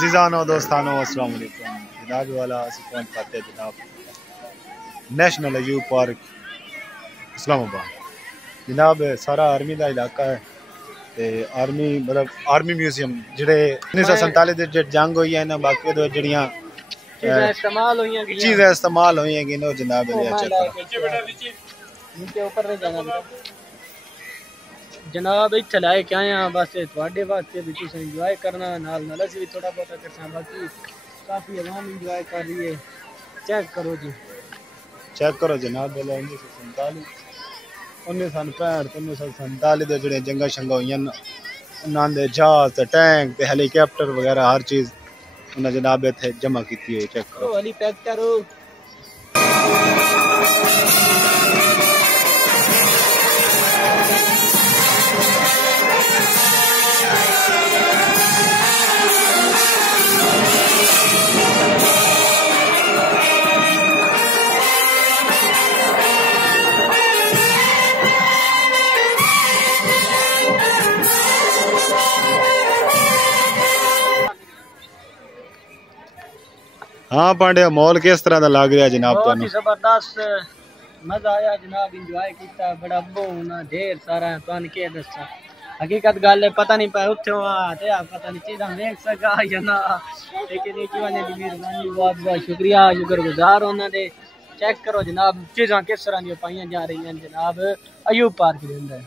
अजीज़ानो दोस्तानो अस्सलाम वालेकुम। जनाब वाला पहुंच पाते जनाब नेशनल अयूब पार्क इस्लामाबाद। जनाब सारा आर्मी का इलाका है ते आर्मी मतलब आर्मी म्यूजियम जेडे 1947 दे जंग हुई है ना बाकी दो जड़ियां चीज़ें इस्तेमाल हुई हैं कि नो जनाब नीचे ऊपर नहीं जाना जनाब इत्थे लाए के आए हैं बस थोड़े वास्ते भी तुम इंजॉय करना नाल नाल भी थोड़ा बहुत करना बाकी काफ़ी आवाम इंजॉय कर रही है। चेक करो जी चेक करो जनाब 1965 दे जड़े जंगा शंगा हुई उन्होंने दे जहाज ते टैंक ते हेलीकॉप्टर वगैरह हर चीज़ उन्हें जनाब इत्थे जमा की हुई। चेक करो हेलीकॉप्टर हाँ पांड्या मॉल किस तरह का लग रहा जनाब? बहुत ही जबरदस्त मजा आया जनाब इंजॉय किया बड़ा होना ढेर सारा तुम के दसा हकीकत गल है पता नहीं पाया उत्थे पता नहीं चीज़ा देख सका या ना लेकिन एक वाले की मेहरबानी बहुत बहुत शुक्रिया शुक्रगुजार उन्होंने चेक करो जनाब चीज़ा किस तरह दी पाई जा रही हैं जनाब अयूब पार्क के अंदर।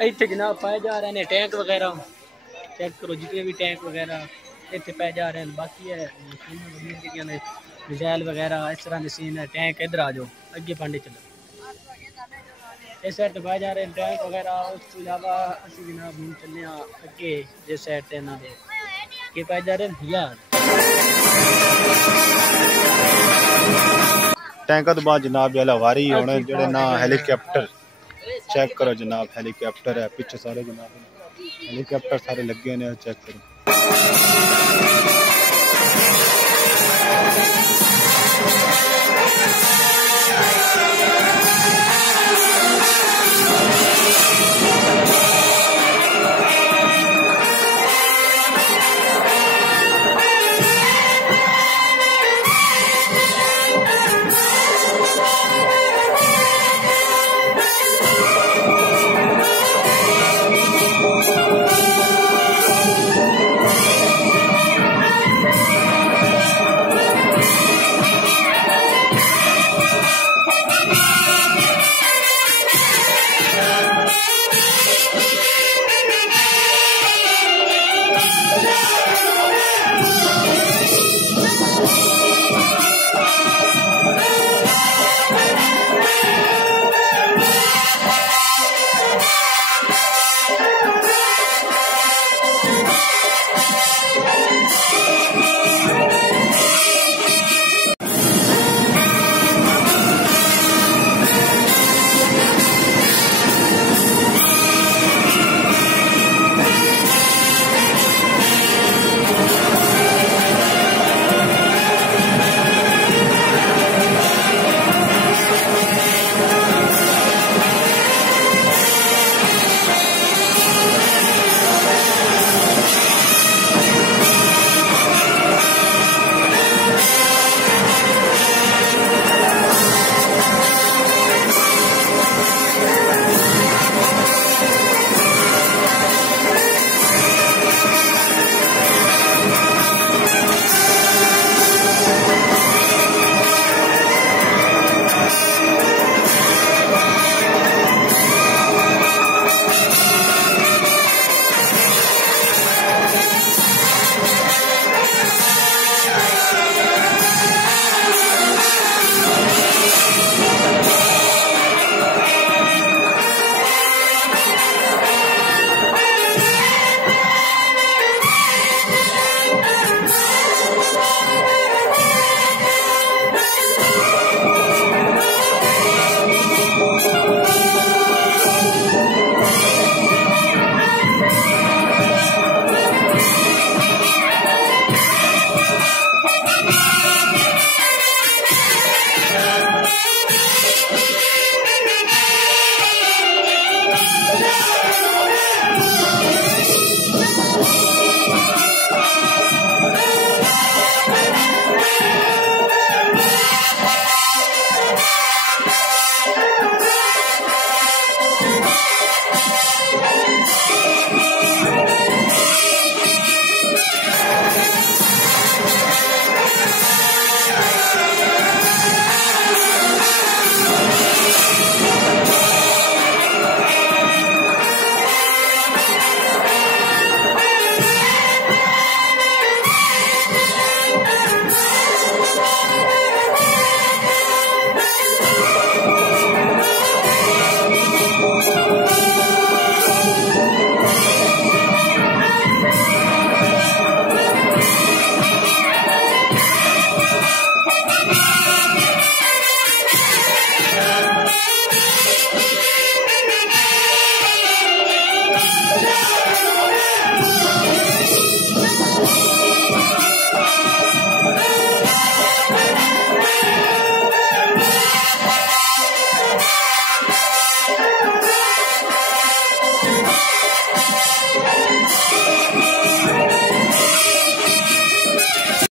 इतने जनाब पाए जा रहे हैं टैंक वगैरह चेक करो जितने भी टैंक वगैरह इतने पाए जा रहे हैं बाकी है मिसाइल वगैरह इस तरह के सीन है। टैंक इधर आ जाओ अगे पांडे चलो इस साइड तो पाए जा रहे हैं टैंक वगैरह उसके अलावा असं जनाब हम चलने अगे जिस साइड से इन्होंने के पाए जा रहे हैं यार टैंक तो बाद जनाब वारी होने जेडे ना हेलीकॉप्टर चेक करो जनाब हेलीकॉप्टर है पीछे सारे जनाब हेलीकॉप्टर सारे लगे ने चेक करो।